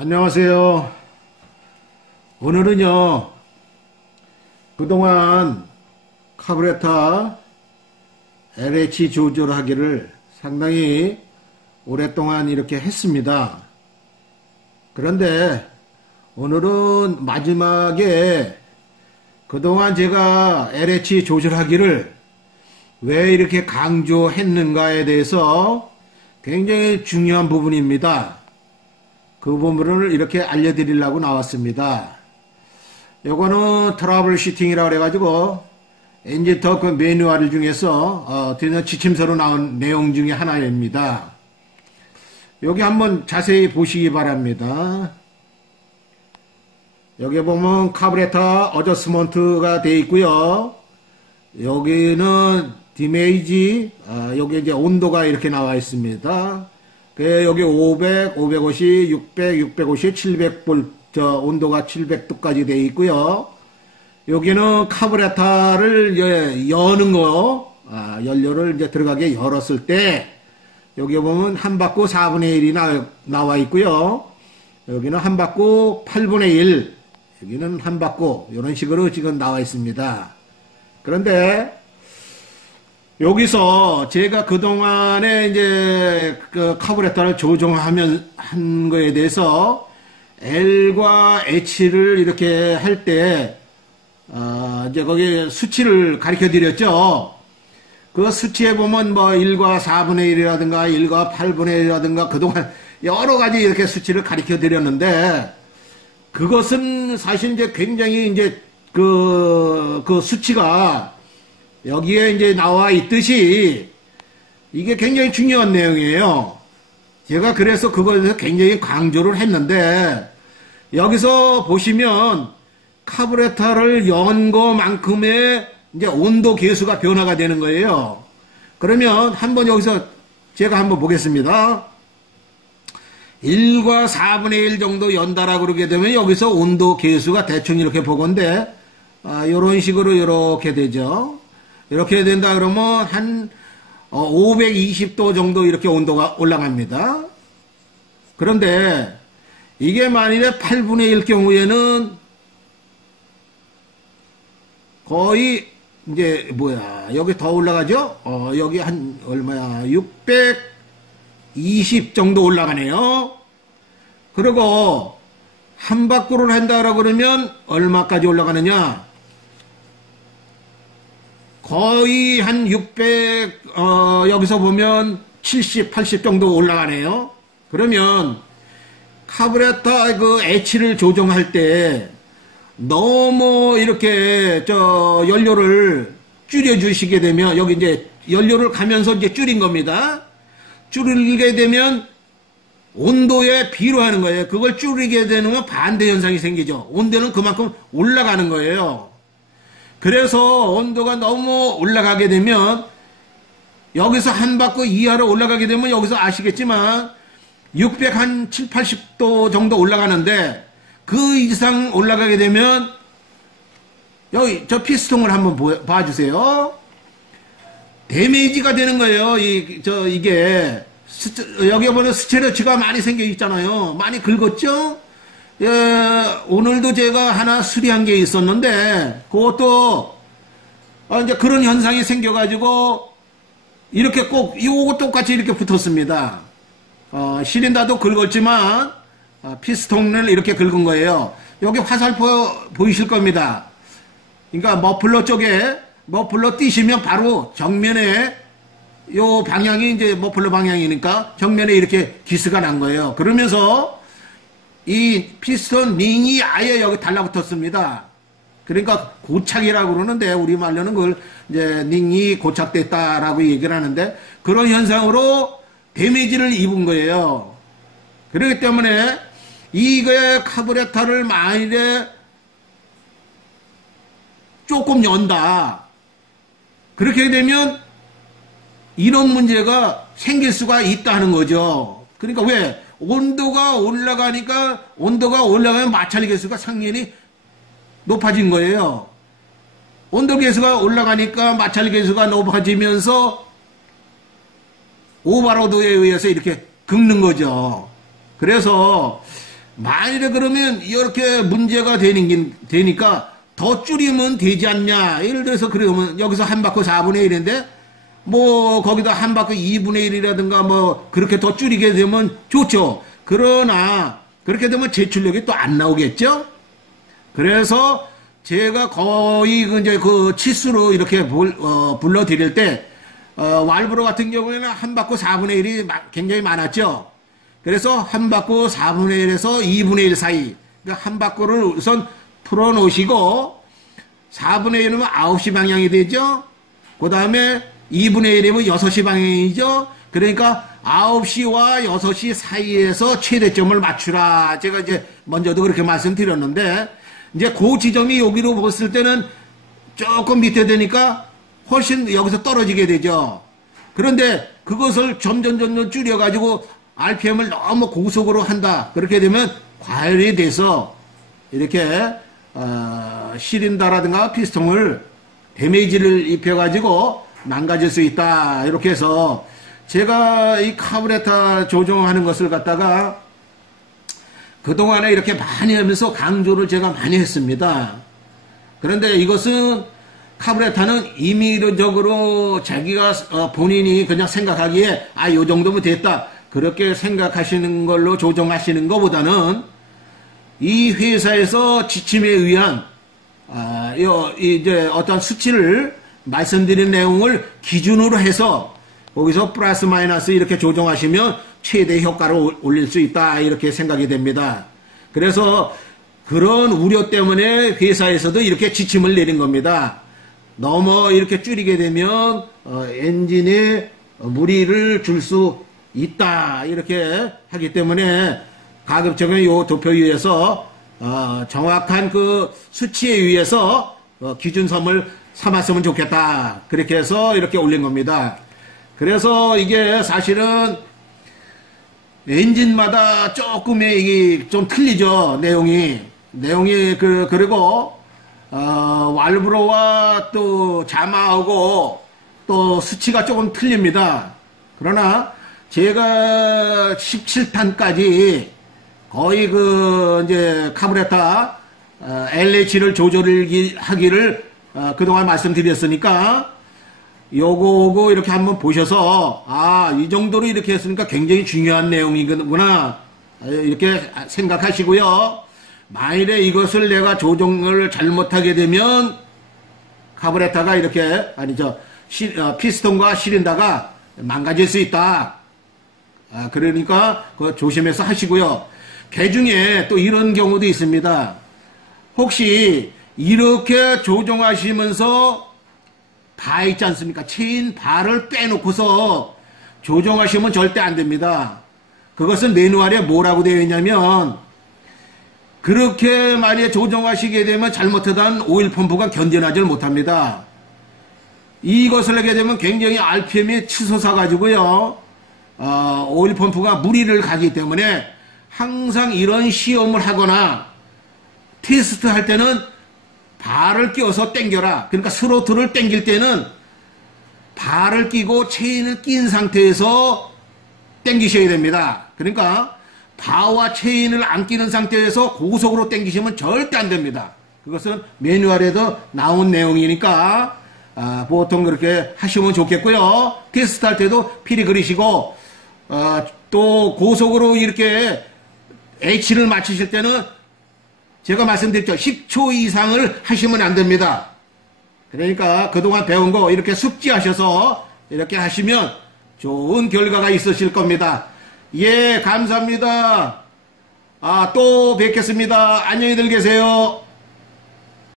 안녕하세요. 오늘은요, 그동안 카브레타 LH 조절하기를 상당히 오랫동안 이렇게 했습니다. 그런데 오늘은 마지막에 그동안 제가 LH 조절하기를 왜 이렇게 강조했는가에 대해서 굉장히 중요한 부분입니다. 그 부분을 이렇게 알려드리려고 나왔습니다. 요거는 트러블 슈팅이라고 그래가지고 엔지터 그 매뉴얼 중에서 지침서로 나온 내용 중에 하나입니다. 여기 한번 자세히 보시기 바랍니다. 여기 보면 카브레터 어저스먼트가 되어 있고요. 여기는 디메이지, 여기 이제 온도가 이렇게 나와 있습니다. 여기 500, 550, 600, 650, 700V, 온도가 700도까지 되어 있고요. 여기는 카브레터를 여는 거, 연료를 이제 들어가게 열었을 때, 여기 보면 한 바퀴 4분의 1이 나와 있고요. 여기는 한 바퀴 8분의 1, 여기는 한 바퀴, 이런 식으로 지금 나와 있습니다. 그런데, 여기서 제가 그동안에 이제 그 카브레터를 조정하면 한 거에 대해서 L과 H를 이렇게 할 때, 이제 거기 수치를 가르쳐 드렸죠. 그 수치에 보면 뭐 1과 4분의 1이라든가 1과 8분의 1이라든가 그동안 여러 가지 이렇게 수치를 가르쳐 드렸는데, 그것은 사실 이제 굉장히 이제 그 수치가 여기에 이제 나와 있듯이 이게 굉장히 중요한 내용이에요. 제가 그래서 그거에 대해서 굉장히 강조를 했는데, 여기서 보시면 카브레터를 연 거만큼의 이제 온도 계수가 변화가 되는 거예요. 그러면 한번 여기서 제가 한번 보겠습니다. 1과 4분의 1 정도 연다라고 그러게 되면 여기서 온도 계수가 대충 이렇게 보건데, 이런 식으로 이렇게 되죠. 이렇게 된다 그러면 한 520도 정도 이렇게 온도가 올라갑니다. 그런데 이게 만일에 8분의 1 경우에는 거의 이제 여기 더 올라가죠? 여기 한 얼마야? 620 정도 올라가네요. 그리고 한 바퀴를 한다 그러면 얼마까지 올라가느냐? 거의 한 600, 여기서 보면 70, 80 정도 올라가네요. 그러면 카브레터 그 H를 조정할 때 너무 이렇게 연료를 줄여주시게 되면, 여기 이제 연료를 가면서 이제 줄인 겁니다. 줄이게 되면 온도에 비례하는 거예요. 그걸 줄이게 되면 반대 현상이 생기죠. 온도는 그만큼 올라가는 거예요. 그래서 온도가 너무 올라가게 되면, 여기서 한 바퀴 이하로 올라가게 되면 여기서 아시겠지만 600 한 7, 80도 정도 올라가는데, 그 이상 올라가게 되면 여기 저 피스톤을 한번 봐주세요. 데미지가 되는 거예요. 이게 여기 보면 스테레오치가 많이 생겨 있잖아요. 많이 긁었죠? 예, 오늘도 제가 하나 수리한 게 있었는데, 그것도, 이제 그런 현상이 생겨가지고, 이렇게 꼭, 요거 똑같이 이렇게 붙었습니다. 시린더도 긁었지만, 피스톤을 이렇게 긁은 거예요. 여기 화살표 보이실 겁니다. 그러니까 머플러 쪽에, 머플러 띄시면 바로 정면에, 요 방향이 이제 머플러 방향이니까 정면에 이렇게 기스가 난 거예요. 그러면서, 이 피스톤 링이 아예 여기 달라붙었습니다. 그러니까 고착이라고 그러는데, 우리말로는 그걸 이제 링이 고착됐다라고 얘기를 하는데, 그런 현상으로 데미지를 입은 거예요. 그렇기 때문에 이거의 카브레터를 만일에 조금 연다, 그렇게 되면 이런 문제가 생길 수가 있다는 거죠. 그러니까 왜? 온도가 올라가면 마찰 계수가 상당히 높아진 거예요. 온도 계수가 올라가니까 마찰 계수가 높아지면서 오버로드에 의해서 이렇게 긁는 거죠. 그래서 만일에 그러면 이렇게 문제가 되니까 더 줄이면 되지 않냐. 예를 들어서 그러면 여기서 한 바퀴 4분의 1인데 뭐 거기다 한 바퀴 2분의 1이라든가 뭐 그렇게 더 줄이게 되면 좋죠. 그러나 그렇게 되면 제출력이 또 안 나오겠죠. 그래서 제가 거의 이제 그 치수로 이렇게 불러드릴 때 왈브로 같은 경우에는 한 바퀴 4분의 1이 굉장히 많았죠. 그래서 한 바퀴 4분의 1에서 2분의 1 사이, 그러니까 한 바퀴를 우선 풀어 놓으시고 4분의 1이면 9시 방향이 되죠. 그 다음에 2분의 1이면 6시 방향이죠. 그러니까 9시와 6시 사이에서 최대점을 맞추라. 제가 이제 먼저도 그렇게 말씀드렸는데, 이제 그 지점이 여기로 봤을 때는 조금 밑에 되니까 훨씬 여기서 떨어지게 되죠. 그런데 그것을 점점 줄여가지고 RPM을 너무 고속으로 한다. 그렇게 되면 과열이 돼서 이렇게 시린더라든가 피스톤을 데미지를 입혀가지고 망가질 수 있다. 이렇게 해서 제가 이 카브레터 조정하는 것을 갖다가 그동안에 이렇게 많이 하면서 강조를 제가 많이 했습니다. 그런데 이것은 카브레터는 임의적으로 자기가 본인이 그냥 생각하기에 요 정도면 됐다. 그렇게 생각하시는 걸로 조정하시는 것보다는 이 회사에서 지침에 의한 이제 어떤 수치를 말씀드린 내용을 기준으로 해서 거기서 플러스 마이너스 이렇게 조정하시면 최대 효과를 올릴 수 있다. 이렇게 생각이 됩니다. 그래서 그런 우려 때문에 회사에서도 이렇게 지침을 내린 겁니다. 너무 이렇게 줄이게 되면 엔진에 무리를 줄 수 있다. 이렇게 하기 때문에 가급적이면 요 도표위에서 정확한 그 수치에 의해서 기준섬을 삼았으면 좋겠다. 그렇게 해서 이렇게 올린 겁니다. 그래서 이게 사실은 엔진마다 조금의 이게 좀 틀리죠. 내용이 그리고 왈브로와 또 자마하고 또 수치가 조금 틀립니다. 그러나 제가 17탄까지 거의 이제 카브레터 LH를 조절하기를 그동안 말씀드렸으니까 요거 이렇게 한번 보셔서 이 정도로 이렇게 했으니까 굉장히 중요한 내용이구나 이렇게 생각하시고요. 만일에 이것을 내가 조정을 잘못하게 되면 카브레터가 이렇게 피스톤과 시린더가 망가질 수 있다. 그러니까 그거 조심해서 하시고요. 개중에 또 이런 경우도 있습니다. 혹시 이렇게 조정하시면서 바 있지 않습니까? 체인 바를 빼놓고서 조정하시면 절대 안 됩니다. 그것은 매뉴얼에 뭐라고 되어 있냐면, 그렇게 만약에 조정하시게 되면 잘못하던 오일 펌프가 견뎌나질 못합니다. 이것을 하게 되면 굉장히 RPM이 치솟아 가지고요, 오일 펌프가 무리를 가기 때문에 항상 이런 시험을 하거나 테스트 할 때는 발을 끼워서 당겨라. 그러니까 스로틀을 당길 때는 발을 끼고 체인을 낀 상태에서 당기셔야 됩니다. 그러니까 바와 체인을 안 끼는 상태에서 고속으로 당기시면 절대 안 됩니다. 그것은 매뉴얼에도 나온 내용이니까 보통 그렇게 하시면 좋겠고요. 테스트 할 때도 필히 그리시고 또 고속으로 이렇게 H를 맞추실 때는 제가 말씀드렸죠. 10초 이상을 하시면 안 됩니다. 그러니까 그동안 배운 거 이렇게 숙지하셔서 이렇게 하시면 좋은 결과가 있으실 겁니다. 예, 감사합니다. 또 뵙겠습니다. 안녕히들 계세요.